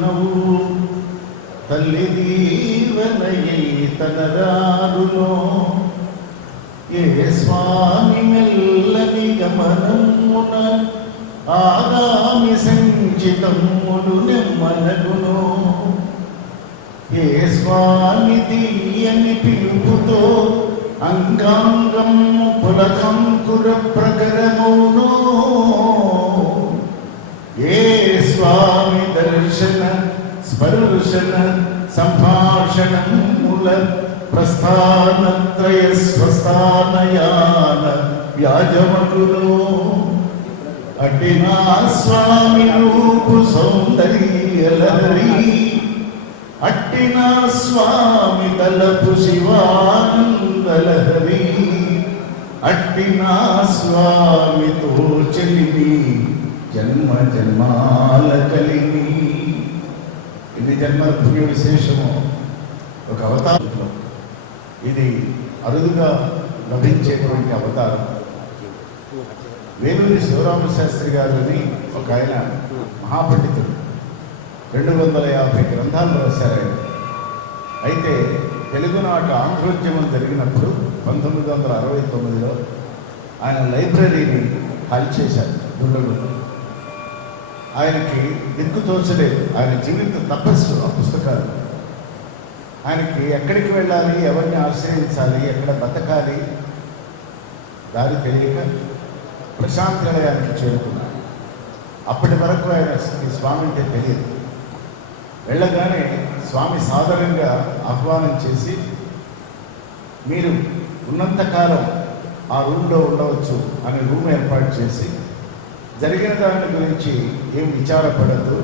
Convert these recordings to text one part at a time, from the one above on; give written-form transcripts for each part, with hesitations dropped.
చిరునవ్వు తల్లి దీవెనయై తనరారులో ఏ స్వామి మెల్లని గమనమున ఆగామి సంచితమ్ముడు నెమ్మనగును ఏ స్వామి తీయని పిలుపుతో అంగాంగం పులకంకుర ప్రకరమును ఏ స్వామి దర్శన స్పర్శన సంభాషణముల ప్రస్థానత్రయ స్వస్థానయాన వ్యాజమగును అడ్డినా స్వామి రూపు సౌందర్యలహరి అట్టినా స్వామి తలపు శివానందలహరి అట్టినా స్వామితో చెలిమి జన్మ జన్మాల కలిమి. ఇది జన్మల పుణ్య విశేషము. ఒక అవతారంలో ఇది అరుదుగా లభించేటువంటి అవతారం. వేలూరి శివరామ శాస్త్రి గారిని ఒక ఆయన మహాపండితుడు 250 గ్రంథాలు రాశారు ఆయన. అయితే తెలుగునాట ఆంధ్రోద్యమం జరిగినప్పుడు 1969లో ఆయన లైబ్రరీని కాల్చేశారు దుండగులు. ఆయనకి దిక్కు తోచలేదు. ఆయన జీవిత తపస్సు ఆ పుస్తకాలు. ఆయనకి ఎక్కడికి వెళ్ళాలి, ఎవరిని ఆశ్రయించాలి, ఎక్కడ బతకాలి దారి తెలియక ప్రశాంత నిలయానికి చేరుకున్నాడు. అప్పటి వరకు ఆయన స్వామి అంటే తెలియదు. వెళ్ళగానే స్వామి సాదరంగా ఆహ్వానం చేసి మీరు ఉన్నంతకాలం ఆ రూమ్లో ఉండవచ్చు అని రూమ్ ఏర్పాటు చేసి జరిగిన దాని గురించి ఏం విచారపడద్దు,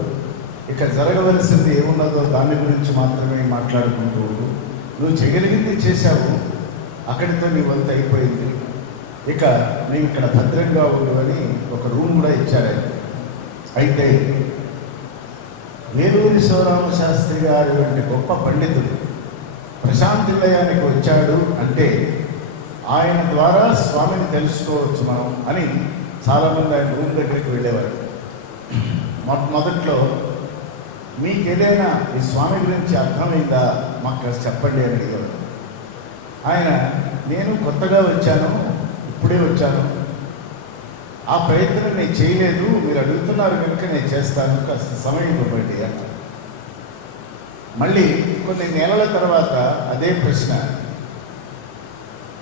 ఇక జరగవలసింది ఏమున్నదో దాని గురించి మాత్రమే మాట్లాడుకుంటూ ఉండు, నువ్వు చేయగలిగింది చేశావు, అక్కడితో నీ వంతు అయిపోయింది, ఇక నీవు ఇక్కడ భద్రంగా ఉండు అని ఒక రూమ్ కూడా ఇచ్చారు ఆయన. అయితే వేలూరి శివరామ శాస్త్రి గారి వంటి గొప్ప పండితుడు ప్రశాంతి నిలయానికి వచ్చాడు అంటే ఆయన ద్వారా స్వామిని తెలుసుకోవచ్చు మనం అని చాలామంది ఆయన రూమ్ దగ్గరికి వెళ్ళేవారు. మొదట్లో మీకేదైనా ఈ స్వామి గురించి అర్థమైందా మాకు చెప్పండి అని అడిగారు. ఆయన నేను కొత్తగా వచ్చాను, ఇప్పుడే వచ్చాను, ఆ ప్రయత్నం నేను చేయలేదు, మీరు అడుగుతున్నారు కనుక నేను చేస్తాను, కాస్త సమయం ఇవ్వండి అంట. మళ్ళీ కొన్ని నెలల తర్వాత అదే ప్రశ్న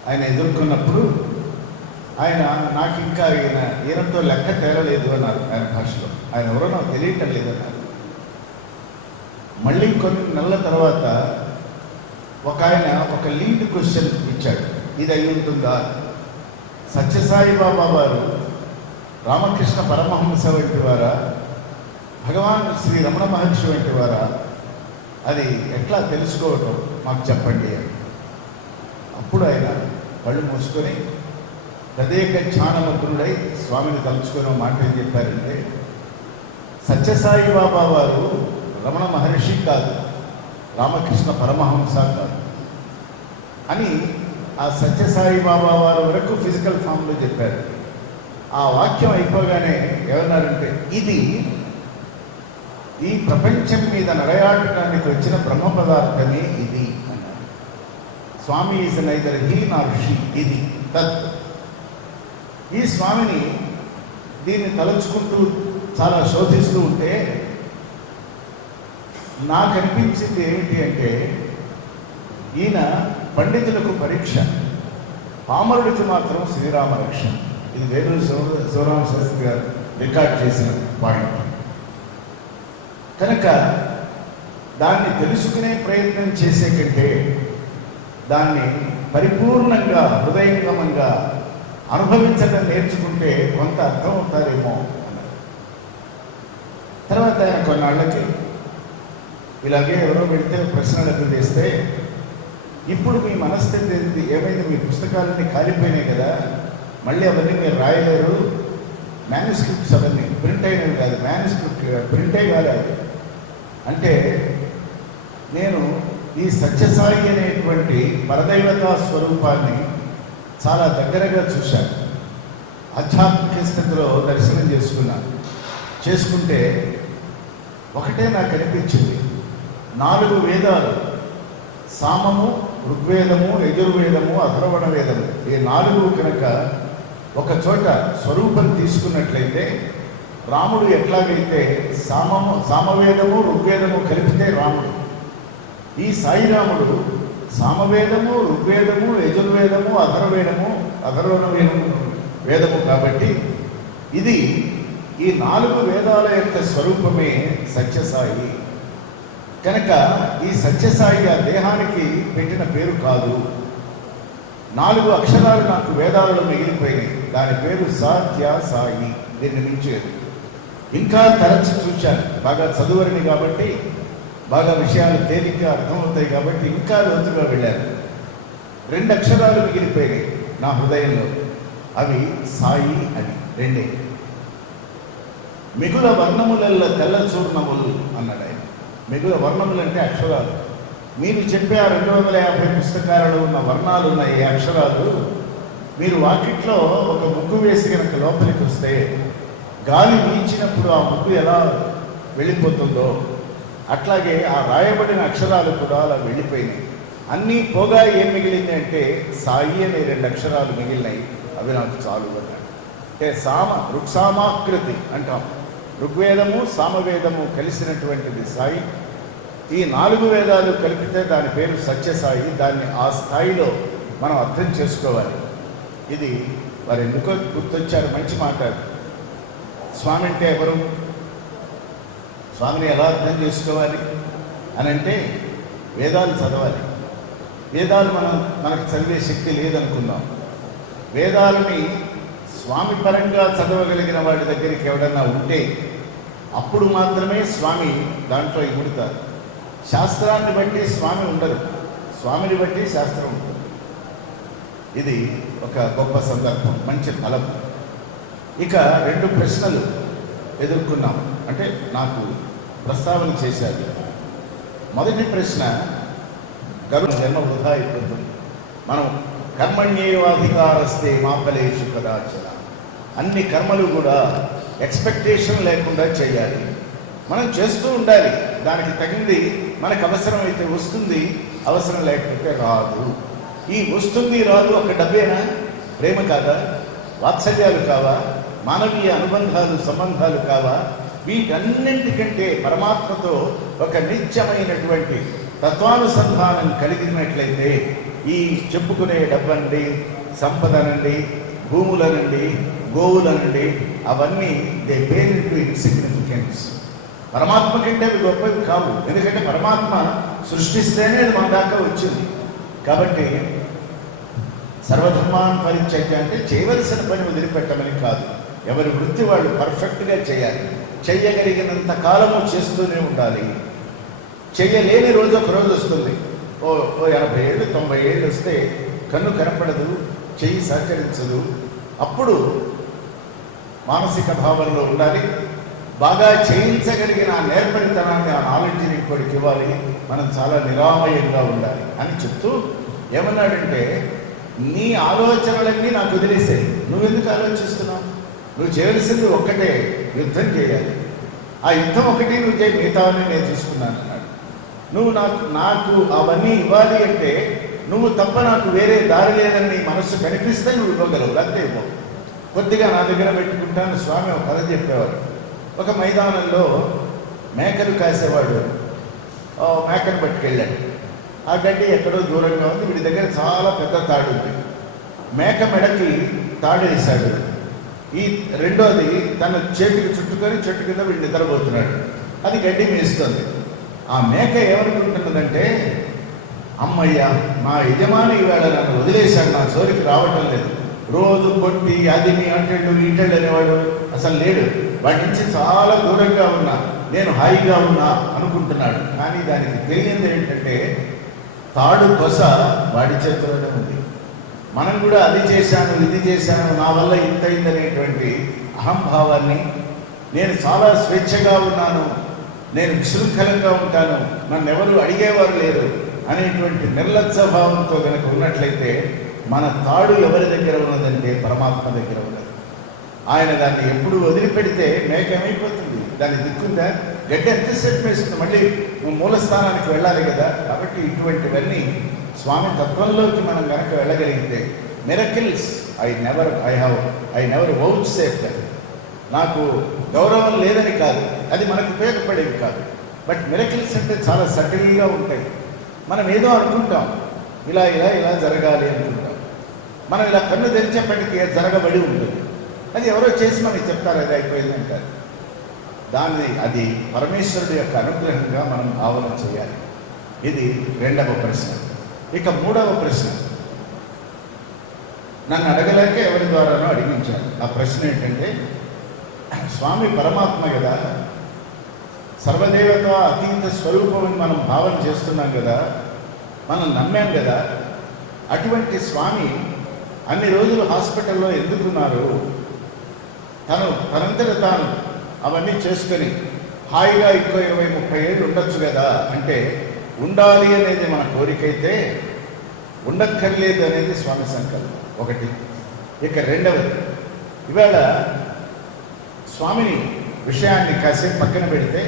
ఆయన ఎదుర్కొన్నప్పుడు ఆయన నాకు ఇంకా ఈయనతో లెక్క తేరలేదు అన్నారు. ఆయన భాషలో ఆయన ఎవరో నాకు తెలియటం లేదన్నారు. మళ్ళీ కొన్ని నెలల తర్వాత ఒక లీడ్ క్వశ్చన్ ఇచ్చాడు, ఇది అయి ఉంటుందా? సత్యసాయి బాబా వారు, రామకృష్ణ పరమహంస వంటి వారా, భగవాన్ శ్రీ రమణ మహర్షి వంటి వారా, అది ఎట్లా తెలుసుకోవటం మాకు చెప్పండి అని. అప్పుడు ఆయన కళ్ళు మూసుకొని తదేక ధ్యానమగ్నుడై స్వామిని తలుచుకొని మాట ఏం చెప్పారంటే, సత్యసాయి బాబా వారు రమణ మహర్షి కాదు, రామకృష్ణ పరమహంస కాదు అని ఆ సత్యసాయి బాబా వారి వరకు ఫిజికల్ ఫామ్లో చెప్పారు. ఆ వాక్యం అయిపోగానే ఏమన్నారంటే, ఇది ఈ ప్రపంచం మీద నడయాడటానికి వచ్చిన బ్రహ్మ పదార్థమే ఇది అన్నారు. స్వామి is neither he Nar she, ఇది తత్. ఈ స్వామిని దీన్ని తలుచుకుంటూ చాలా శోధిస్తూ ఉంటే నాకు అనిపించింది ఏమిటి అంటే, ఈయన పండితులకు పరీక్ష, పామరుడికి మాత్రం శ్రీరామ రక్ష. ఇది వేలూరి శివరామ శాస్త్రి గారు రికార్డ్ చేసిన పాయింట్ కనుక దాన్ని తెలుసుకునే ప్రయత్నం చేసే కంటే దాన్ని పరిపూర్ణంగా హృదయంగమంగా అనుభవించడం నేర్చుకుంటే కొంత అర్థం అవుతారేమో అన్నారు. తర్వాత ఆయన కొన్నాళ్ళకి ఇలాగే ఎవరో పెడితే ప్రశ్నలు ఎదురుచేస్తే, ఇప్పుడు మీ మనస్థితి ఏమైంది, మీ పుస్తకాలన్నీ కాలిపోయినాయి కదా, మళ్ళీ అవన్నీ మీరు రాయలేరు, మ్యాన్యుస్క్రిప్ట్స్ అవన్నీ ప్రింట్ అయినవి కాదు, మ్యాన్యుస్క్రిప్ట్ ప్రింటే కాలేదు అంటే, నేను ఈ సత్యసాయి అనేటువంటి పరదైవతా స్వరూపాన్ని చాలా దగ్గరగా చూశాను. ఆధ్యాత్మిక స్థితిలో దర్శనం చేసుకుంటే ఒకటే నాకు అనిపించింది. 4 వేదాలు, సామము, ఋగ్వేదము, యజుర్వేదము, అథర్వణ వేదము, ఈ 4 కనుక ఒక చోట స్వరూపం తీసుకున్నట్లయితే రాముడు ఎట్లాగైతే సామవేదము ఋగ్వేదము కలిపితే రాముడు, ఈ సాయిరాముడు సామవేదము, ఋగ్వేదము, యజుర్వేదము, అథర్వణ వేదము కాబట్టి ఇది ఈ 4 వేదాల యొక్క స్వరూపమే సత్యసాయి. కనుక ఈ సత్యసాయి ఆ దేహానికి పెట్టిన పేరు కాదు. 4 అక్షరాలు నాకు వేదాలలో మిగిలిపోయినాయి. దాని పేరు సత్య సాయి. దీన్ని మించేది ఇంకా తరచి చూశాను. బాగా చదువరిని కాబట్టి, బాగా విషయాలు తేలిగ్గా అర్థమవుతాయి కాబట్టి ఇంకా లోతుగా వెళ్ళాను. 2 అక్షరాలు మిగిలిపోయినాయి నా హృదయంలో. అవి సాయి అని 2. మిగుల వర్ణములల్ల తెల్ల చూర్ణములు అన్నాడు ఆయన. మిగుల వర్ణములు అంటే అక్షరాలు. మీరు చెప్పే ఆ 250 పుస్తకాలలో ఉన్న వర్ణాలు ఉన్న ఈ అక్షరాలు మీరు వాకిట్లో ఒక ముగ్గు వేసి కనుక లోపలికి వస్తే గాలి వీచినప్పుడు ఆ ముగ్గు ఎలా వెళ్ళిపోతుందో అట్లాగే ఆ రాయబడిన అక్షరాలు కూడా అలా వెళ్ళిపోయినాయి. అన్నీ పోగా ఏం మిగిలింది అంటే సాయి అనే 2 అక్షరాలు మిగిలినాయి. అవి నాకు చాలు అన్నాడు. అంటే ఋక్సామాకృతి అంటాం. ఋగ్వేదము, సామవేదము కలిసినటువంటిది సాయి. ఈ 4 వేదాలు కలిపితే దాని పేరు సత్యసాయి. దాన్ని ఆ స్థాయిలో మనం అర్థం చేసుకోవాలి. ఇది వారు ఎందుకో గుర్తొచ్చారు. మంచి మాట. స్వామి అంటే ఎవరు, స్వామిని ఎలా అర్థం చేసుకోవాలి అని అంటే వేదాలు చదవాలి. వేదాలు మనకు చదివే శక్తి లేదనుకుందాం. వేదాలని స్వామి పరంగా చదవగలిగిన వాడి దగ్గరికి ఎవడన్నా ఉంటే అప్పుడు మాత్రమే స్వామి దాంట్లో ఇముడుతారు. శాస్త్రాన్ని బట్టి స్వామి ఉండరు, స్వామిని బట్టి శాస్త్రం ఉంటుంది. ఇది ఒక గొప్ప సందర్భం, మంచి ఫలం. ఇక 2 ప్రశ్నలు ఎదుర్కొన్నాం, అంటే నాకు ప్రస్తావన చేశారు. మొదటి ప్రశ్న, గరుడ జన్మ వృధా అయిపోతుంది. మనం కర్మణ్యేవాధికారస్తే మా ఫలేషు కదాచన, అన్ని కర్మలు కూడా ఎక్స్పెక్టేషన్ లేకుండా చేయాలి. మనం చేస్తూ ఉండాలి. దానికి తగింది మనకు అవసరమైతే వస్తుంది, అవసరం లేకపోతే రాదు. ఈ వస్తుంది రాదు ఒక డబ్బేనా? ప్రేమ కాదా? వాత్సల్యాలు కావా? మానవీయ అనుబంధాలు, సంబంధాలు కావా? వీటన్నింటికంటే పరమాత్మతో ఒక నిత్యమైనటువంటి తత్వానుసంధానం కలిగినట్లయితే ఈ చెప్పుకునే డబ్బనండి, సంపదనండి, భూములనండి, గోవులనండి అవన్నీ దే బేర్ టు ఇన్సిగ్నిఫికెన్స్. పరమాత్మ కంటే అవి గొప్పవి కావు. ఎందుకంటే పరమాత్మ సృష్టిస్తేనే అది మన దాకా వచ్చింది. కాబట్టి సర్వధర్మాన్ పరిత్యజ్య అంటే చేయవలసిన పని వదిలిపెట్టమని కాదు. ఎవరి వృత్తి వాళ్ళు పర్ఫెక్ట్గా చేయాలి. చెయ్యగలిగినంత కాలము చేస్తూనే ఉండాలి. చెయ్యలేని రోజు ఒక రోజు వస్తుంది. ఓ 80 ఏళ్ళు 90 ఏళ్ళు వస్తే కన్ను కనపడదు, చెయ్యి సహకరించదు. అప్పుడు మానసిక భావంలో ఉండాలి. బాగా చేయించగలిగిన ఆ నేర్పరితనాన్ని, ఆ నాలెడ్జ్ని ఇంకోటికి ఇవ్వాలి. మనం చాలా నిరామయంగా ఉండాలి అని చెప్తూ ఏమన్నాడంటే, నీ ఆలోచనలన్నీ నాకు వదిలేసాయి, నువ్వెందుకు ఆలోచిస్తున్నావు? నువ్వు చేయవలసింది ఒక్కటే, యుద్ధం చేయాలి. ఆ యుద్ధం ఒకటి నువ్వు చేయి, మిగతావన్నీ నేను తీసుకున్నాను అన్నాడు. నువ్వు నాకు అవన్నీ ఇవ్వాలి అంటే నువ్వు తప్ప నాకు వేరే దారి లేదని నీ మనస్సు కనిపిస్తే నువ్వు ఇవ్వగలవు, లేకపోతే ఇవ్వవు. కొద్దిగా నా దగ్గర పెట్టుకుంటాను. స్వామి ఒక కథ చెప్పేవాడు. ఒక మైదానంలో మేకలు కాసేవాడు మేకను పట్టుకెళ్ళాడు. ఆ గడ్డి ఎక్కడో దూరంగా ఉంది. వీడి దగ్గర చాలా పెద్ద తాడు ఉంది. మేక మెడకి తాడు వేశాడు. ఈ రెండోది తన చేతికి చుట్టుకొని చెట్టు కింద వీడు నిద్రపోతున్నాడు. అది గడ్డి మేస్తుంది. ఆ మేక ఏమనుకుంటున్నదంటే, అమ్మయ్య మా యజమాని ఈవేళ నన్ను వదిలేశాడు, నా జోలికి రావటం లేదు. రోజు కొట్టి అదిని అంటెళ్ళు ఇటెళ్ళు అనేవాడు అసలు లేడు. వాటి నుంచి చాలా దూరంగా ఉన్నా, నేను హాయిగా ఉన్నా అనుకుంటున్నాడు. కానీ దానికి తెలియంది ఏంటంటే తాడు కొస వాడి చేతిలోనే ఉంది. మనం కూడా అది చేశాను, ఇది చేశాను, నా వల్ల ఇంతైందనేటువంటి అహంభావాన్ని, నేను చాలా స్వేచ్ఛగా ఉన్నాను, నేను విశృంఖలంగా ఉంటాను, నన్ను ఎవరు అడిగేవారు లేరు అనేటువంటి నిర్లజ్జ భావంతో కనుక ఉన్నట్లయితే మన తాడు ఎవరి దగ్గర ఉన్నదంటే పరమాత్మ దగ్గర ఉన్నది. ఆయన దాన్ని ఎప్పుడు వదిలిపెడితే మేక ఏమైపోతుంది? దాని దిక్కుందా? గడ్డి ఎంతసేపు వేస్తుంది, మళ్ళీ మూల స్థానానికి వెళ్ళాలి కదా. కాబట్టి ఇటువంటివన్నీ స్వామి తత్వంలోకి మనం కనుక వెళ్ళగలిగితే miracles I never vouch safe that. నాకు గౌరవం లేదని కాదు, అది మనకు ఉపయోగపడేవి కాదు. బట్ మిరకిల్స్ అంటే చాలా సటిల్గా ఉంటాయి. మనం ఏదో అనుకుంటాం, ఇలా ఇలా ఇలా జరగాలి అనుకుంటాం. మనం ఇలా కన్ను తెరిచేపటికి జరగబడి ఉంటుంది. అది ఎవరో చేసి మనకి చెప్తారు, అది అయిపోయింది అంటారు. అది పరమేశ్వరుడి యొక్క అనుగ్రహంగా మనం భావన చేయాలి. ఇది రెండవ ప్రశ్న. ఇక మూడవ ప్రశ్న నన్ను అడగలేక ఎవరి ద్వారానో అడిగించాను. ఆ ప్రశ్న ఏంటంటే, స్వామి పరమాత్మ కదా, సర్వదేవత అతీత స్వరూపం మనం భావన చేస్తున్నాం కదా, మనం నమ్మాం కదా, అటువంటి స్వామి అన్ని రోజులు హాస్పిటల్లో ఎందుకున్నారు? తనంతట తాను అవన్నీ చేసుకొని హాయిగా ఇంకో 20-30 ఏళ్ళు ఉండొచ్చు కదా అంటే, ఉండాలి అనేది మన కోరికైతే ఉండక్కర్లేదు అనేది స్వామి సంకల్పం ఒకటి. ఇక రెండవది, ఇవాళ స్వామిని విషయాన్ని కాసేపు పక్కన పెడితే,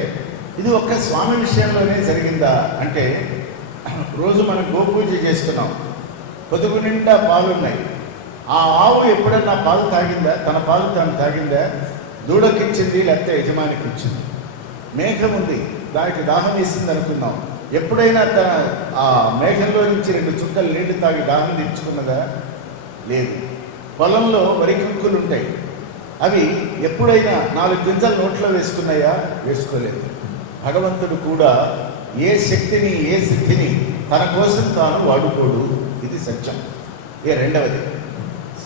ఇది ఒక్క స్వామి విషయంలోనే జరిగిందా అంటే, రోజు మనం గోపూజ చేస్తున్నాం, పొదుగు నిండా పాలున్నాయి. ఆ ఆవు ఎప్పుడన్నా పాలు తాగిందా? తన పాలు తాను తాగిందా? దూడకిచ్చింది, లేకపోతే యజమానికి ఇచ్చింది. మేఘం ఉంది, దానికి దాహం వేసింది అనుకున్నాం, ఎప్పుడైనా ఆ మేఘంలో నుంచి 2 చుక్కలు నీళ్లు తాగి దాహం తీర్చుకున్నదా? లేదు. పొలంలో వరి కంకులు ఉంటాయి, అవి ఎప్పుడైనా 4 గింజలు నోట్లో వేసుకున్నాయా? వేసుకోలేదు. భగవంతుడు కూడా ఏ శక్తిని, ఏ సిద్ధిని తన కోసం తాను వాడుకోడు. ఇది సత్యం. రెండవది,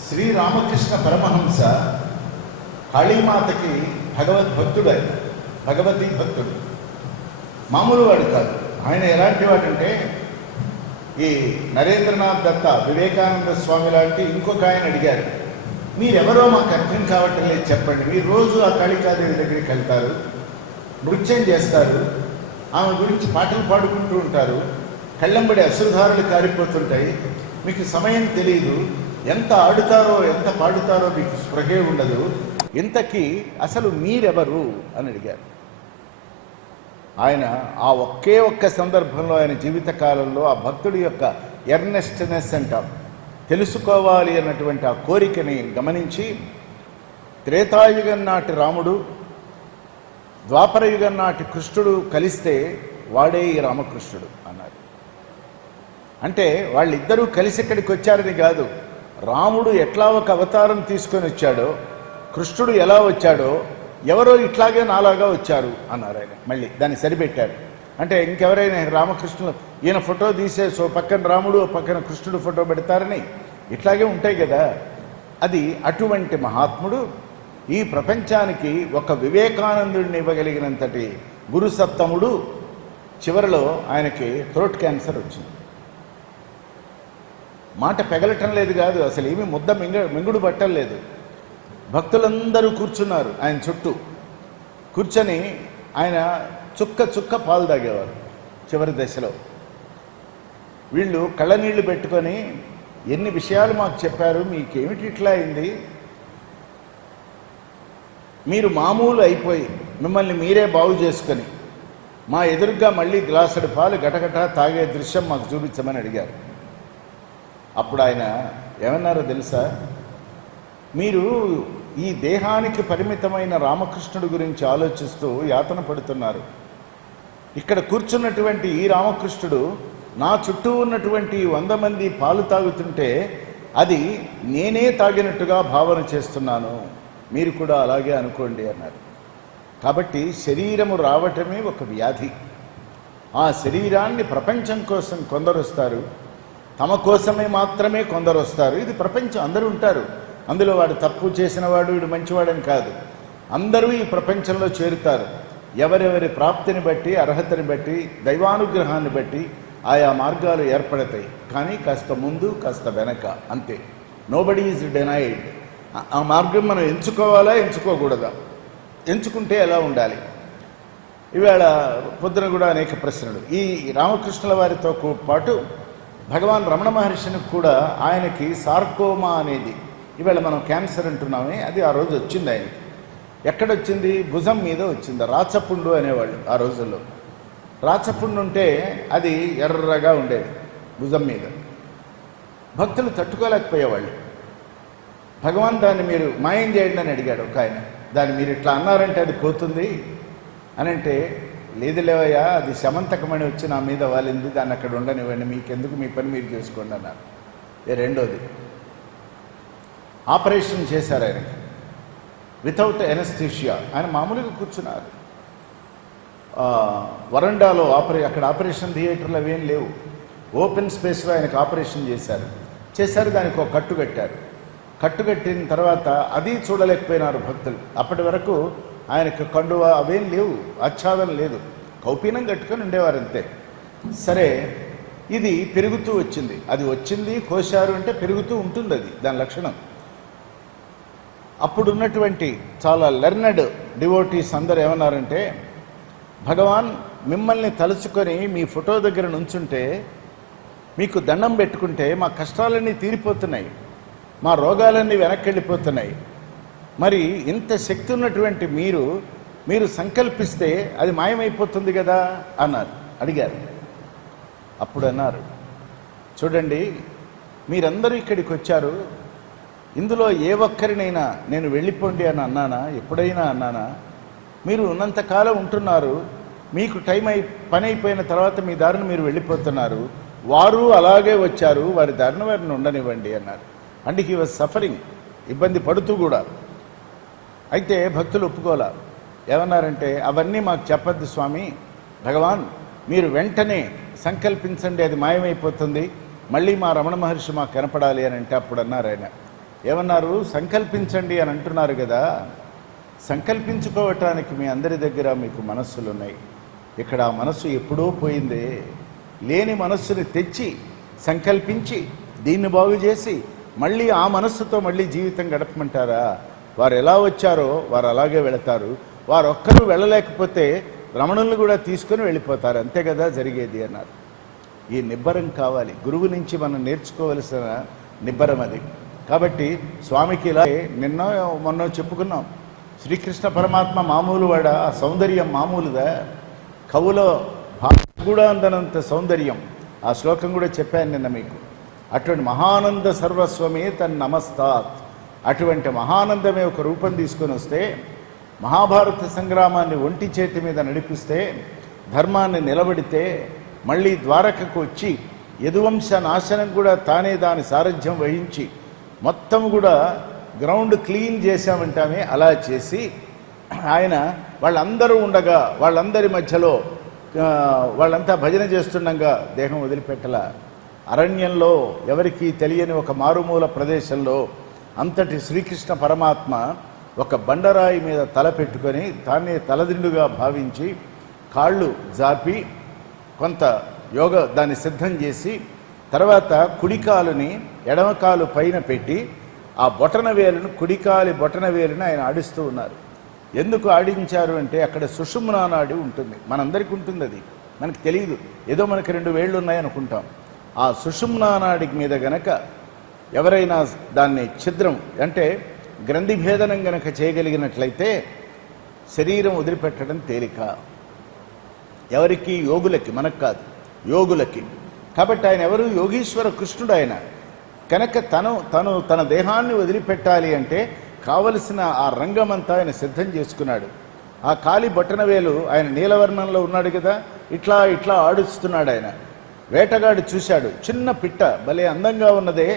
శ్రీరామకృష్ణ పరమహంస కాళీమాతకి భగవద్భక్తుడు. ఆయన భగవతీ భక్తుడు, మామూలు వాడు కాదు. ఆయన ఎలాంటి వాడంటే, ఈ నరేంద్రనాథ్ దత్త, వివేకానంద స్వామి లాంటి ఇంకొక ఆయన అడిగారు, మీరెవరో మాకు అర్థం కావటం లేదు, చెప్పండి. మీరు రోజు ఆ కాళికాదేవి దగ్గరికి వెళ్తారు, నృత్యం చేస్తారు, ఆమె గురించి పాటలు పాడుకుంటూ ఉంటారు, కళ్ళంబడి అశ్రుధారులు కారిపోతుంటాయి, మీకు సమయం తెలియదు, ఎంత ఆడుతారో ఎంత పాడుతారో మీకు స్పృహే ఉండదు, ఇంతకీ అసలు మీరెవరు అని అడిగారు. ఆయన ఆ ఒక్క సందర్భంలో, ఆయన జీవితకాలంలో ఆ భక్తుడి యొక్క ఎర్నెస్ట్నెస్ అంటాం, తెలుసుకోవాలి అన్నటువంటి ఆ కోరికని గమనించి, త్రేతాయుగం నాటి రాముడు, ద్వాపరయుగం నాటి కృష్ణుడు కలిస్తే వాడే ఈ రామకృష్ణుడు అన్నారు. అంటే వాళ్ళిద్దరూ కలిసి ఇక్కడికి వచ్చారని కాదు, రాముడు ఎట్లా ఒక అవతారం తీసుకొని వచ్చాడో, కృష్ణుడు ఎలా వచ్చాడో, ఎవరో ఇట్లాగే నాలాగా వచ్చారు అన్నారు ఆయన. మళ్ళీ దాన్ని సరిపెట్టారు. అంటే ఇంకెవరైనా రామకృష్ణులు ఈయన ఫోటో తీసేసి పక్కన రాముడు పక్కన కృష్ణుడు ఫోటో పెడతారని ఇట్లాగే ఉంటాయి కదా. అది అటువంటి మహాత్ముడు ఈ ప్రపంచానికి ఒక వివేకానందుడిని ఇవ్వగలిగినంతటి గురు సత్తముడు. చివరిలో ఆయనకి థ్రోట్ క్యాన్సర్ వచ్చింది. మాట పెగలటం లేదు కాదు, అసలు ఏమీ ముద్ద మింగుడు పట్టం లేదు. భక్తులందరూ కూర్చున్నారు ఆయన చుట్టూ. కూర్చొని ఆయన చుక్క చుక్క పాలు తాగేవారు చివరి దశలో. వీళ్ళు కళ్ళనీళ్ళు పెట్టుకొని, ఎన్ని విషయాలు మాకు చెప్పారు, మీకేమిటి ఇట్లా అయింది, మీరు మామూలు అయిపోయి మిమ్మల్ని మీరే బాగు చేసుకొని మా ఎదురుగా మళ్ళీ గ్లాసుడు పాలు గటగట తాగే దృశ్యం మాకు చూపించమని అడిగారు. అప్పుడు ఆయన ఏమన్నారో తెలుసా, మీరు ఈ దేహానికి పరిమితమైన రామకృష్ణుడి గురించి ఆలోచిస్తూ యాతన పడుతున్నారు. ఇక్కడ కూర్చున్నటువంటి ఈ రామకృష్ణుడు నా చుట్టూ ఉన్నటువంటి 100 మంది పాలు తాగుతుంటే అది నేనే తాగినట్టుగా భావన చేస్తున్నాను, మీరు కూడా అలాగే అనుకోండి అన్నారు. కాబట్టి శరీరము రావటమే ఒక వ్యాధి. ఆ శరీరాన్ని ప్రపంచం కోసం కొందరు వస్తారు, తమ కోసమే మాత్రమే కొందరు వస్తారు. ఇది ప్రపంచం, అందరూ ఉంటారు అందులో. వాడు తప్పు చేసిన వాడు, వీడు మంచివాడని కాదు, అందరూ ఈ ప్రపంచంలో చేరుతారు. ఎవరెవరి ప్రాప్తిని బట్టి, అర్హతని బట్టి, దైవానుగ్రహాన్ని బట్టి ఆయా మార్గాలు ఏర్పడతాయి. కానీ కాస్త ముందు కాస్త వెనక, అంతే. Nobody is denied. ఆ మార్గం మనం ఎంచుకోవాలా ఎంచుకోకూడదా, ఎంచుకుంటే ఎలా ఉండాలి? ఇవాళ పొద్దున కూడా అనేక ప్రశ్నలు. ఈ రామకృష్ణుల వారితో పాటు భగవాన్ రమణ మహర్షిని కూడా, ఆయనకి సార్కోమా అనేది, ఇవాళ మనం క్యాన్సర్ అంటున్నామే, అది ఆ రోజు వచ్చింది ఆయనకి. ఎక్కడొచ్చింది? భుజం మీద వచ్చింది. రాచపుండు అనేవాళ్ళు ఆ రోజుల్లో. రాచపుండు ఉంటే అది ఎర్రగా ఉండేది భుజం మీద. భక్తులు తట్టుకోలేకపోయేవాళ్ళు. భగవాన్ దాన్ని మీరు మాయం చేయండి అని అడిగాడు ఒక ఆయన. దాన్ని మీరు ఇట్లా అన్నారంటే అది పోతుంది అని అంటే, లేదు లేవయ్యా, అది శమంతకమని వచ్చి నా మీద వాలింది, దాన్ని అక్కడ ఉండనివ్వండి, మీకెందుకు, మీ పని మీరు చేసుకోండి అన్నారు. రెండోది, ఆపరేషన్ చేశారు ఆయనకి వితౌట్ ఎనస్థీషియా. ఆయన మామూలుగా కూర్చున్నారు వరండాలో. అక్కడ ఆపరేషన్ థియేటర్లు అవేం లేవు, ఓపెన్ స్పేస్లో ఆయనకు ఆపరేషన్ చేశారు. దానికి ఒక కట్టు కట్టారు. కట్టు కట్టిన తర్వాత అది చూడలేకపోయినారు భక్తులు. అప్పటి వరకు ఆయనకు కండువ అవేం లేవు, ఆచ్ఛాదన లేదు, కౌపీనం కట్టుకొని ఉండేవారు అంతే. సరే, ఇది పెరుగుతూ వచ్చింది. అది వచ్చింది, కోశారు అంటే పెరుగుతూ ఉంటుంది, అది దాని లక్షణం. అప్పుడున్నటువంటి చాలా లెర్నడ్ డివోటీస్ అందరూ ఏమన్నారంటే, భగవాన్ మిమ్మల్ని తలుచుకొని మీ ఫోటో దగ్గర నుంచుంటే, మీకు దండం పెట్టుకుంటే మా కష్టాలన్నీ తీరిపోతున్నాయి, మా రోగాలన్నీ వెనక్కి వెళ్ళిపోతున్నాయి. మరి ఇంత శక్తి ఉన్నటువంటి మీరు సంకల్పిస్తే అది మాయమైపోతుంది కదా అడిగారు. అప్పుడు అన్నారు, చూడండి, మీరందరూ ఇక్కడికి వచ్చారు, ఇందులో ఏ ఒక్కరినైనా నేను వెళ్ళిపోండి అని అన్నానా? ఎప్పుడైనా అన్నానా? మీరు ఉన్నంతకాలం ఉంటున్నారు, మీకు పని అయిపోయిన తర్వాత మీ దారిని మీరు వెళ్ళిపోతున్నారు. వారు అలాగే వచ్చారు, వారి దారిని వారిని ఉండనివ్వండి అన్నారు. అంటే హీ వాజ్ సఫరింగ్, ఇబ్బంది పడుతూ కూడా. అయితే భక్తులు ఒప్పుకోలే. ఏమన్నారంటే, అవన్నీ మాకు చెప్పద్దు స్వామి, భగవాన్ మీరు వెంటనే సంకల్పించండి, అది మాయమైపోతుంది, మళ్ళీ మా రమణ మహర్షి మాకు కనపడాలి అని అంటే అప్పుడు అన్నారు ఆయన. ఏమన్నారు? సంకల్పించండి అని అంటున్నారు కదా, సంకల్పించుకోవటానికి మీ అందరి దగ్గర మీకు మనస్సులు ఉన్నాయి. ఇక్కడ ఆ మనస్సు ఎప్పుడూ పోయిందే. లేని మనస్సుని తెచ్చి సంకల్పించి దీన్ని బాగు చేసి మళ్ళీ ఆ మనస్సుతో మళ్ళీ జీవితం గడపమంటారా? వారు ఎలా వచ్చారో వారు అలాగే వెళతారు. వారు ఒక్కరూ వెళ్ళలేకపోతే రమణుల్ని కూడా తీసుకొని వెళ్ళిపోతారు, అంతే కదా జరిగేది అన్నారు. ఈ నిబ్బరం కావాలి, గురువు నుంచి మనం నేర్చుకోవలసిన నిబ్బరం అది. కాబట్టి స్వామికి ఇలా మొన్న చెప్పుకున్నాం, శ్రీకృష్ణ పరమాత్మ మామూలు వాడ, ఆ సౌందర్యం మామూలుదా? కవులో కూడా అందనంత సౌందర్యం. ఆ శ్లోకం కూడా చెప్పాను నిన్న మీకు. అటువంటి మహానంద సర్వస్వమే తన్నమస్తాత్, అటువంటి మహానందమే ఒక రూపం తీసుకొని వస్తే, మహాభారత సంగ్రామాన్ని ఒంటి చేతి మీద నడిపిస్తే, ధర్మాన్ని నిలబడితే, మళ్ళీ ద్వారకకు వచ్చి యదువంశ నాశనం కూడా తానే దాని సారథ్యం వహించి మొత్తం కూడా గ్రౌండ్ క్లీన్ చేశామంటామే, అలా చేసి ఆయన వాళ్ళందరూ ఉండగా వాళ్ళందరి మధ్యలో వాళ్ళంతా భజన చేస్తుండగా దేహం వదిలిపెట్టలా. అరణ్యంలో ఎవరికీ తెలియని ఒక మారుమూల ప్రదేశంలో అంతటి శ్రీకృష్ణ పరమాత్మ ఒక బండరాయి మీద తల పెట్టుకొని తానే తలదిండుగా భావించి కాళ్ళు జాపి కొంత దాన్ని సిద్ధం చేసి తర్వాత కుడికాలుని ఎడమకాలు పైన పెట్టి ఆ కుడికాలి బొటన వేలుని ఆయన ఆడిస్తూ ఉన్నారు. ఎందుకు ఆడించారు అంటే, అక్కడ సుషుమ్నా నాడి ఉంటుంది, మనందరికీ ఉంటుంది, అది మనకు తెలియదు, ఏదో మనకి 2 వేళ్ళు ఉన్నాయనుకుంటాం. ఆ సుషుమ్నా నాడి మీద గనక ఎవరైనా దాన్ని ఛిద్రం అంటే గ్రంథి భేదనం గనక చేయగలిగినట్లయితే శరీరం వదిలిపెట్టడం తేలిక. ఎవరికి? యోగులకి, మనకు కాదు, యోగులకి. కాబట్టి ఆయన ఎవరు? యోగీశ్వర కృష్ణుడు. ఆయన కనుక తన దేహాన్ని వదిలిపెట్టాలి అంటే కావలసిన ఆ రంగమంతా ఆయన సిద్ధం చేసుకున్నాడు. ఆ కాలి బొట్టనవేలు ఆయన నీలవర్ణంలో ఉన్నాడు కదా, ఇట్లా ఇట్లా ఆడుస్తున్నాడు ఆయన. వేటగాడు చూశాడు, చిన్న పిట్ట భలే అందంగా ఉన్నదే,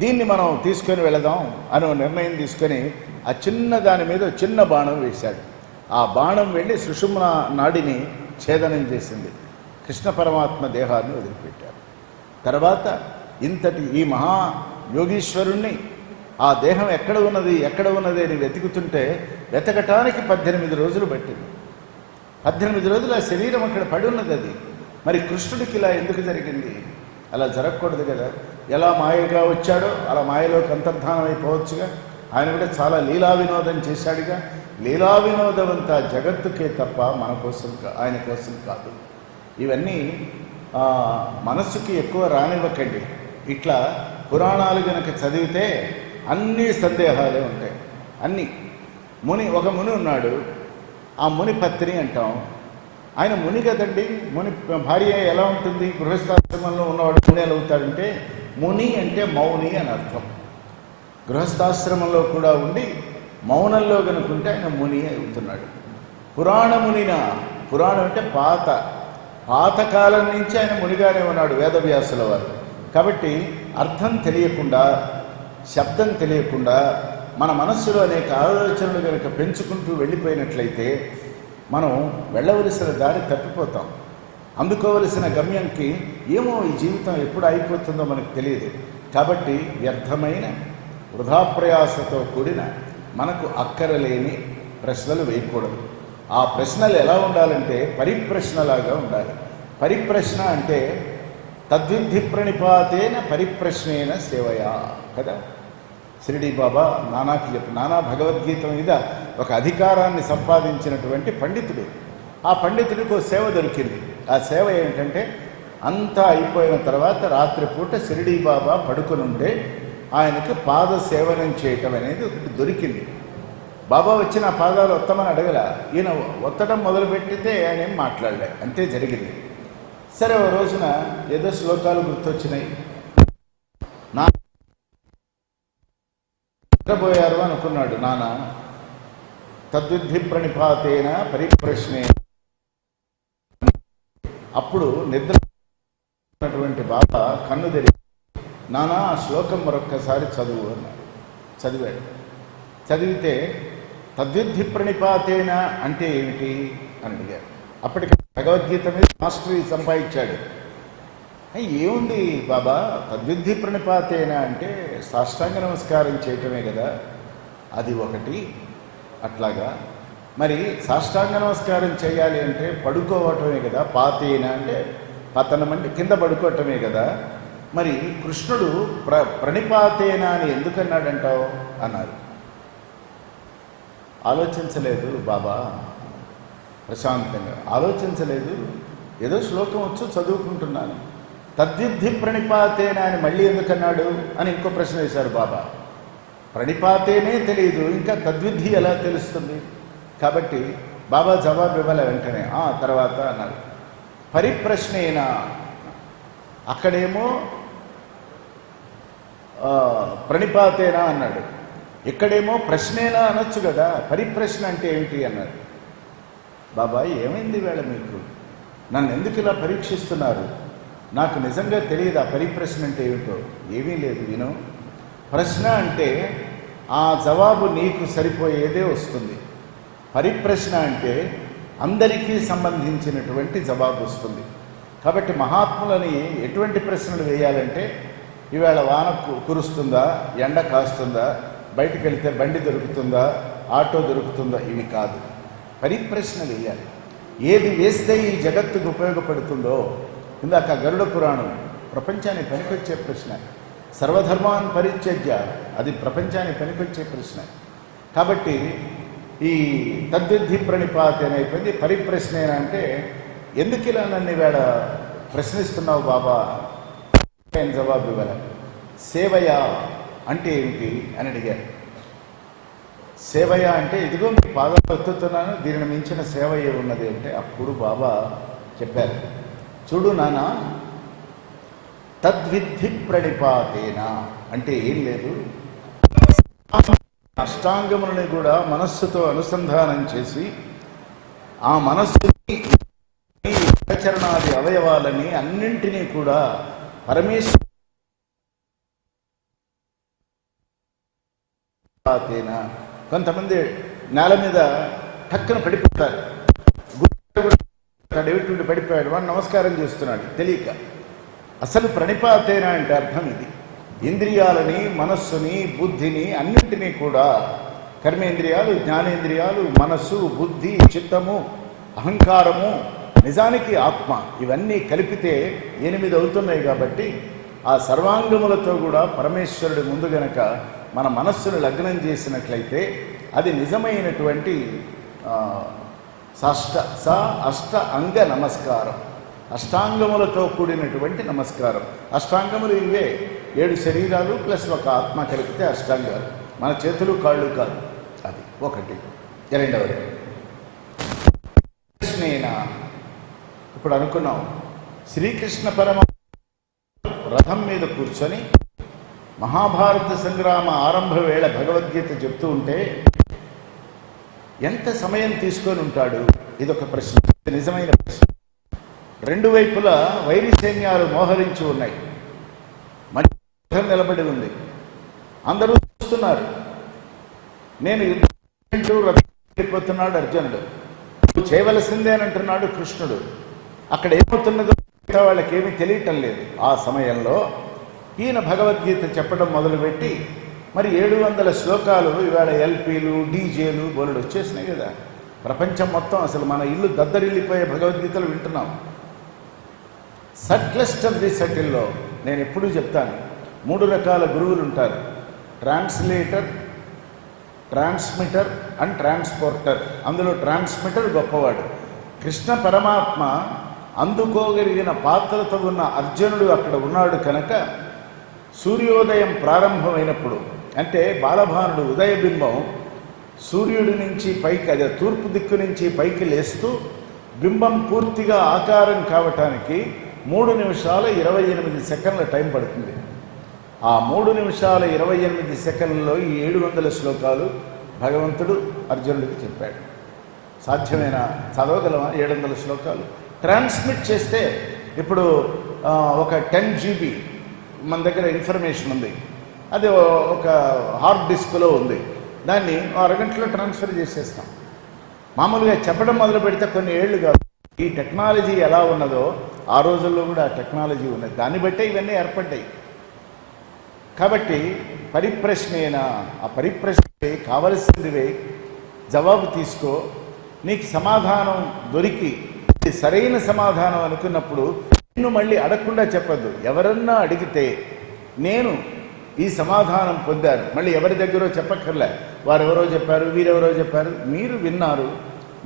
దీన్ని మనం తీసుకొని వెళదాం అని నిర్ణయం తీసుకొని ఆ చిన్న దాని మీద చిన్న బాణం వేశాడు. ఆ బాణం వెళ్ళి సుషుమ్నా నాడిని ఛేదనం చేసింది. కృష్ణ పరమాత్మ దేహాన్ని వదిలిపెట్టారు. తర్వాత ఇంతటి ఈ మహా యోగీశ్వరుణ్ణి ఆ దేహం ఎక్కడ ఉన్నది అని వెతుకుతుంటే వెతకటానికి 18 రోజులు పట్టింది. 18 రోజులు ఆ శరీరం అక్కడ పడి ఉన్నది. అది మరి కృష్ణుడికి ఇలా ఎందుకు జరిగింది? అలా జరగకూడదు కదా. ఎలా మాయగా వచ్చాడో అలా మాయలోకి అంతర్ధానం అయిపోవచ్చుగా. ఆయన కూడా చాలా లీలా వినోదం చేశాడుగా. లీలా వినోదం అంతా జగత్తుకే తప్ప మన కోసం, ఆయన కోసం కాదు. ఇవన్నీ మనస్సుకి ఎక్కువ రానివ్వకండి. ఇట్లా పురాణాలు గనక చదివితే అన్నీ సందేహాలే ఉంటాయి. అన్నీ ఒక ముని ఉన్నాడు, ఆ ముని పత్ని అంటాం. ఆయన ముని కదండి. ముని భార్య ఎలా ఉంటుంది? గృహస్థాశ్రమంలో ఉన్నవాడు ముని ఎలా అవుతాడంటే, ముని అంటే మౌని అని అర్థం. గృహస్థాశ్రమంలో కూడా ఉండి మౌనంలో కనుకుంటే ఆయన ముని అవుతున్నాడు. పురాణమునిన, పురాణం అంటే పాతకాలం నుంచి ఆయన మునిగానే ఉన్నాడు వేదవ్యాసుల వారు. కాబట్టి అర్థం తెలియకుండా, శబ్దం తెలియకుండా మన మనస్సులో అనేక ఆలోచనలు కనుక పెంచుకుంటూ వెళ్ళిపోయినట్లయితే మనం వెళ్ళవలసిన దారి తప్పిపోతాం. అందుకోవలసిన గమ్యంకి ఏమో ఈ జీవితం ఎప్పుడు అయిపోతుందో మనకు తెలియదు. కాబట్టి వ్యర్థమైన వృధాప్రయాసతో కూడిన మనకు అక్కరలేని ప్రశ్నలు వేయకూడదు. ఆ ప్రశ్నలు ఎలా ఉండాలంటే పరిప్రశ్నలాగా ఉండాలి. పరిప్రశ్న అంటే తద్విద్ధి ప్రణిపాతేన పరిప్రశ్నేన సేవయా కదా. షిరిడీ బాబా నానాకి నానా భగవద్గీత మీద ఒక అధికారాన్ని సంపాదించినటువంటి పండితుడు. ఆ పండితుడికి ఒక సేవ దొరికింది. ఆ సేవ ఏమిటంటే, అంతా అయిపోయిన తర్వాత రాత్రిపూట షిరిడీ బాబా పడుకునుంటే ఆయనకి పాద సేవనం చేయటం అనేది ఒకటి దొరికింది. బాబా వచ్చి నా పాదాలు ఒత్తమని అడగల. ఈయన ఒత్తడం మొదలుపెట్టితే ఆయన ఏం మాట్లాడలే, అంతే జరిగింది. సరే, ఓ రోజున ఏదో శ్లోకాలు గుర్తొచ్చినాయి. నిద్రపోయారు అనుకున్నాడు నాన్న. తద్విద్ధి ప్రణిపాతేన పరిప్రశ్నే. అప్పుడు నిద్రటువంటి బాబా కన్ను తెరిచి, నానా ఆ శ్లోకం మరొక్కసారి చదువు అన్నాడు. చదివాడు. చదివితే తద్విద్ధి ప్రణిపాతేన అంటే ఏమిటి అని అడిగారు. అప్పటికి భగవద్గీత మీద మాస్టరీ సంపాదించాడు. ఏముంది బాబా, తద్విద్ధి ప్రణిపాతేన అంటే సాష్టాంగ నమస్కారం చేయటమే కదా, అది ఒకటి. అట్లాగా మరి సాష్టాంగ నమస్కారం చేయాలి అంటే పడుకోవటమే కదా. పాతేన అంటే పతనం అంటే కింద పడుకోవటమే కదా. మరి కృష్ణుడు ప్రణిపాతేన అని ఎందుకన్నాడంటావు అన్నారు. ఆలోచించలేదు బాబా, ప్రశాంతంగా ఆలోచించలేదు. ఏదో శ్లోకం వచ్చు చదువుకుంటున్నాను. తద్విద్ధి ప్రణిపాతేన అని మళ్ళీ ఎందుకన్నాడు అని ఇంకో ప్రశ్న వేశారు బాబా. ప్రణిపాతేనే తెలియదు, ఇంకా తద్విద్ధి ఎలా తెలుస్తుంది? కాబట్టి బాబా జవాబు ఇవ్వాలి వెంటనే. తర్వాత అన్నారు పరిప్రశ్నేనా. అక్కడేమో ప్రణిపాతేనా అన్నాడు, ఇక్కడేమో ప్రశ్నేనా అనొచ్చు కదా. పరిప్రశ్న అంటే ఏమిటి అన్నాడు. బాబా ఏమైంది వేళ మీకు? నన్ను ఎందుకు ఇలా పరీక్షిస్తున్నారు? నాకు నిజంగా తెలియదు ఆ పరిప్రశ్న అంటే ఏమిటో. ఏమీ లేదు, విను. ప్రశ్న అంటే ఆ జవాబు నీకు సరిపోయేదే వస్తుంది. పరిప్రశ్న అంటే అందరికీ సంబంధించినటువంటి జవాబు వస్తుంది. కాబట్టి మహాత్ములని ఎటువంటి ప్రశ్నలు వేయాలంటే, ఈవేళ వాన కురుస్తుందా, ఎండ కాస్తుందా, బయటికి వెళితే బండి దొరుకుతుందా, ఆటో దొరుకుతుందా, ఇవి కాదు. పరిప్రశ్నలు వేయాలి. ఏది వేస్తే ఈ జగత్తుకు ఉపయోగపడుతుందో. ఇందాక గరుడ పురాణం ప్రపంచానికి పనికొచ్చే ప్రశ్న. సర్వధర్మాన్ పరిత్యజ్య, అది ప్రపంచానికి పనికొచ్చే ప్రశ్న. కాబట్టి ఈ తద్విద్ధి ప్రణిపాతేన అయిపోయింది. పరిప్రశ్నేన అంటే ఎందుకు ఇలా నన్ను ఈవేళ ప్రశ్నిస్తున్నావు బాబా? ఆయన జవాబు ఇవ్వాలి. సేవయ అంటే ఏమిటి అని అడిగారు. సేవయ అంటే ఇదిగో మీ పాదాలు ఎత్తుతున్నాను, దీనిని మించిన సేవ ఉన్నది అంటే అప్పుడు బాబా చెప్పారు, చూడు నాన్న, తద్విద్ధి ప్రణిపాతేన అంటే ఏం లేదు, అష్టాంగములని కూడా మనస్సుతో అనుసంధానం చేసి ఆ మనస్సుని ఆచరణాది అవయవాలని అన్నింటినీ కూడా పరమేశ్వర కొంతమంది నేల మీద టక్కున పడిపోతారు. ఎటువంటి పడిపోయాడు, వాడు నమస్కారం చేస్తున్నాడు తెలియక. అసలు ప్రణిపాతేన అంటే అర్థం ఇది. ఇంద్రియాలని, మనస్సుని, బుద్ధిని అన్నింటినీ కూడా, కర్మేంద్రియాలు, జ్ఞానేంద్రియాలు, మనస్సు, బుద్ధి, చిత్తము, అహంకారము, నిజానికి ఆత్మ, ఇవన్నీ కలిపితే 8 అవుతున్నాయి. కాబట్టి ఆ సర్వాంగములతో కూడా పరమేశ్వరుడి ముందు గనక మన మనస్సును లగ్నం చేసినట్లయితే అది నిజమైనటువంటి అష్ట అంగ నమస్కారం, అష్టాంగములతో కూడినటువంటి నమస్కారం. అష్టాంగములు ఇవే, 7 శరీరాలు ప్లస్ ఒక ఆత్మ కలిపితే అష్టాంగాలు. మన చేతులు కాళ్ళు కాదు, అది ఒకటి. రెండవది కృష్ణేన. ఇప్పుడు అనుకున్నాం, శ్రీకృష్ణ పరమాత్మ రథం మీద కూర్చొని మహాభారత సంగ్రామ ఆరంభ వేళ భగవద్గీత చెప్తూ ఉంటే ఎంత సమయం తీసుకొని ఉంటాడు? ఇదొక ప్రశ్న, నిజమైన ప్రశ్న. రెండు వైపులా వైరి సైన్యాలు మోహరించి ఉన్నాయి, మంచి నిలబడి ఉంది, అందరూ చూస్తున్నారు. నేను వెళ్ళిపోతున్నాడు అర్జునుడు, నువ్వు చేయవలసిందే అని అంటున్నాడు కృష్ణుడు. అక్కడ ఏమవుతున్నదో వాళ్ళకి ఏమీ తెలియటం లేదు. ఆ సమయంలో ఈయన భగవద్గీత చెప్పడం మొదలుపెట్టి మరి 700 శ్లోకాలు ఇవాళ ఎల్పీలు డీజేలు బోలెడు వచ్చేసినాయి కదా. ప్రపంచం మొత్తం అసలు మన ఇల్లు దద్దరిల్లిపోయే భగవద్గీతలు వింటున్నాం. సట్లెస్ట్ ఆఫ్ ది సటిల్లో నేను ఎప్పుడూ చెప్తాను, 3 రకాల గురువులు ఉంటారు: ట్రాన్స్లేటర్, ట్రాన్స్మిటర్ అండ్ ట్రాన్స్పోర్టర్. అందులో ట్రాన్స్మిటర్ గొప్పవాడు. కృష్ణ పరమాత్మ అందుకోగలిగిన పాత్రతో ఉన్న అర్జునుడు అక్కడ ఉన్నాడు కనుక సూర్యోదయం ప్రారంభమైనప్పుడు, అంటే బాలభానుడు ఉదయబింబం సూర్యుడి నుంచి పైకి, అదే తూర్పు దిక్కు నుంచి పైకి లేస్తూ బింబం పూర్తిగా ఆకారం కావటానికి 3 నిమిషాల 28 సెకండ్ల టైం పడుతుంది. ఆ 3 నిమిషాల 28 సెకండ్లలో ఈ 700 శ్లోకాలు భగవంతుడు అర్జునుడికి చెప్పాడు. సాధ్యమైన చదవగలమా 700 శ్లోకాలు? ట్రాన్స్మిట్ చేస్తే ఇప్పుడు ఒక 10 GB మన దగ్గర ఇన్ఫర్మేషన్ ఉంది, అది ఒక హార్డ్ డిస్క్లో ఉంది, దాన్ని అరగంటలో ట్రాన్స్ఫర్ చేసేస్తాం. మామూలుగా చెప్పడం మొదలు పెడితే కొన్ని ఏళ్ళు కాదు. ఈ టెక్నాలజీ ఎలా ఉన్నదో ఆ రోజుల్లో కూడా ఆ టెక్నాలజీ ఉన్నది, దాన్ని బట్టే ఇవన్నీ ఏర్పడ్డాయి. కాబట్టి పరిప్రశ్నేనా, ఆ పరిప్రశ్నకి కావలసిందివే జవాబు తీసుకో. నీకు సమాధానం దొరికి సరైన సమాధానం అనుకున్నప్పుడు నిన్ను మళ్ళీ అడగకుండా చెప్పద్దు. ఎవరన్నా అడిగితే నేను ఈ సమాధానం పొందాను, మళ్ళీ ఎవరి దగ్గరో చెప్పక్కర్లే, వారెవరో చెప్పారు, వీరెవరో చెప్పారు. మీరు విన్నారు,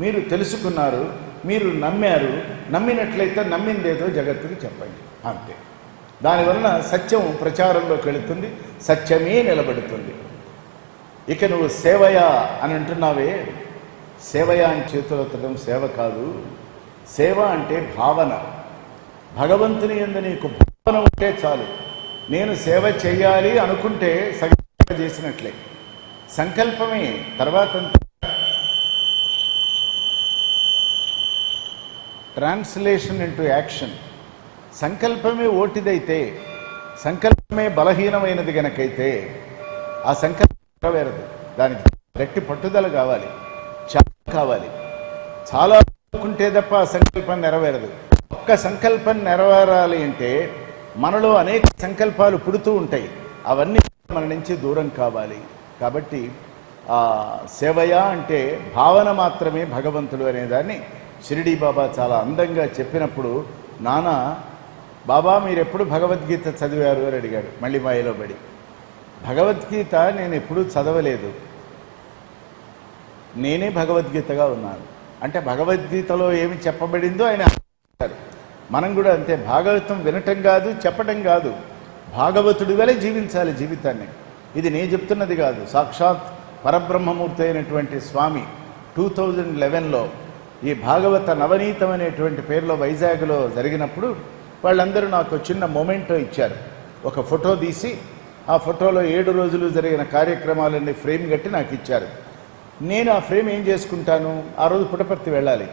మీరు తెలుసుకున్నారు, మీరు నమ్మారు. నమ్మినట్లయితే నమ్మిందేదో జగత్తుకి చెప్పండి, అంతే. దానివలన సత్యం ప్రచారంలోకి వెళుతుంది, సత్యమే నిలబడుతుంది. ఇక నువ్వు సేవయా అని అంటున్నావే, సేవయా అని చేతులెత్తడం సేవ కాదు. సేవ అంటే భావన. భగవంతుని యందు నీకు భావన ఉంటే చాలు. నేను సేవ చేయాలి అనుకుంటే సగం చేసినట్లే. సంకల్పమే తర్వాత. Translation into action. సంకల్పమే ఓటిదైతే, సంకల్పమే బలహీనమైనది గనకైతే ఆ సంకల్పం నెరవేరదు. దానికి గట్టి పట్టుదల కావాలి, చాలా కావాలి. చాలా అనుకుంటే తప్ప ఆ సంకల్పం నెరవేరదు. ఒక్క సంకల్పం నెరవేరాలి అంటే మనలో అనేక సంకల్పాలు పుడుతూ ఉంటాయి, అవన్నీ మన నుంచి దూరం కావాలి. కాబట్టి ఆ సేవయా అంటే భావన మాత్రమే భగవంతుడు అనేదాన్ని షిరిడీ బాబా చాలా అందంగా చెప్పినప్పుడు, నాన్న బాబా మీరు ఎప్పుడు భగవద్గీత చదివారు అని అడిగాడు మళ్ళీ మాయలో పడి. భగవద్గీత నేను ఎప్పుడూ చదవలేదు, నేనే భగవద్గీతగా ఉన్నాను అంటే భగవద్గీతలో ఏమి చెప్పబడిందో ఆయన అంటారు. మనం కూడా అంతే. భాగవతం వినటం కాదు, చెప్పటం కాదు, భాగవతుడి వలె జీవించాలి జీవితాన్ని. ఇది నేను చెప్తున్నది కాదు, సాక్షాత్ పరబ్రహ్మమూర్తి అయినటువంటి స్వామి 2011లో ఈ భాగవత నవనీతం అనేటువంటి పేరులో వైజాగ్లో జరిగినప్పుడు వాళ్ళందరూ నాకు చిన్న మొమెంటో ఇచ్చారు. ఒక ఫోటో తీసి ఆ ఫోటోలో 7 రోజులు జరిగిన కార్యక్రమాలన్నీ ఫ్రేమ్ కట్టి నాకు ఇచ్చారు. నేను ఆ ఫ్రేమ్ ఏం చేసుకుంటాను, ఆ రోజు పుట్టపర్తి వెళ్ళాలి,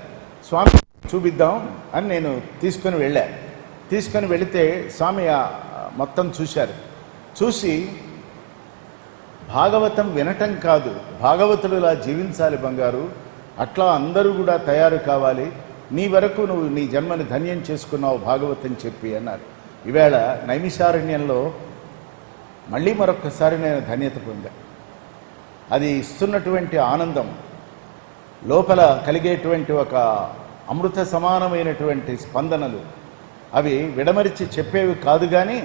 స్వామి చూపిద్దాం అని నేను తీసుకొని వెళితే స్వామి మొత్తం చూశారు. చూసి భాగవతం వినటం కాదు, భాగవతుడులా జీవించాలి బంగారు, అట్లా అందరూ కూడా తయారు కావాలి, నీ వరకు నువ్వు నీ జన్మని ధన్యం చేసుకున్నావు భాగవతం చెప్పి అన్నారు. ఈవేళ నైమిషారణ్యంలో మళ్ళీ మరొక్కసారి నేను ధన్యత పొందాను. అది ఇస్తున్నటువంటి ఆనందం, లోపల కలిగేటువంటి ఒక అమృత సమానమైనటువంటి స్పందనలు, అవి విడమరిచి చెప్పేవి కాదు. కానీ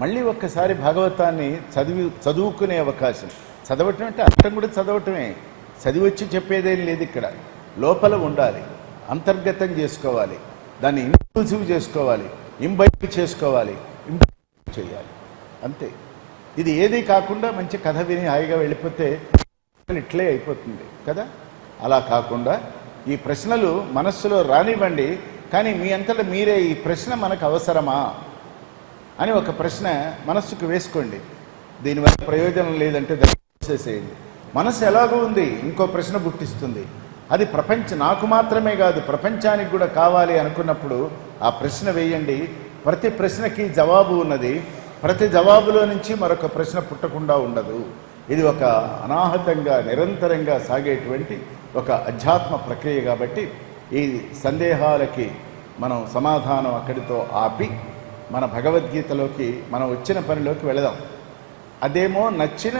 మళ్ళీ ఒక్కసారి భాగవతాన్ని చదువుకునే అవకాశం. చదవటం అంటే అర్థం కూడా చదవటమే, చదివి వచ్చి చెప్పేదేం లేదు. ఇక్కడ లోపల ఉండాలి, అంతర్గతం చేసుకోవాలి, దాన్ని ఇంక్లూజివ్ చేసుకోవాలి, ఇంబైబ్ చేసుకోవాలి, ఇంప్లిమెంట్ చేయాలి, అంతే. ఇది ఏది కాకుండా మంచి కథ విని హాయిగా వెళ్ళిపోతే ఇట్లే అయిపోతుంది కదా. అలా కాకుండా ఈ ప్రశ్నలు మనస్సులో రానివ్వండి, కానీ మీ అంతటా మీరే ఈ ప్రశ్న మనకు అవసరమా అని ఒక ప్రశ్న మనస్సుకు వేసుకోండి. దీనివల్ల ప్రయోజనం లేదంటే దయచేసేయండి. మనసు ఎలాగో ఉంది, ఇంకో ప్రశ్న పుట్టిస్తుంది. అది నాకు మాత్రమే కాదు, ప్రపంచానికి కూడా కావాలి అనుకున్నప్పుడు ఆ ప్రశ్న వేయండి. ప్రతి ప్రశ్నకి జవాబు ఉన్నది, ప్రతి జవాబులో నుంచి మరొక ప్రశ్న పుట్టకుండా ఉండదు. ఇది ఒక అనాహతంగా నిరంతరంగా సాగేటువంటి ఒక అధ్యాత్మ ప్రక్రియ. కాబట్టి ఈ సందేహాలకి మనం సమాధానం అక్కడితో ఆపి మన భగవద్గీతలోకి మనం వచ్చిన పనిలోకి వెళదాం. అదేమో నచ్చిన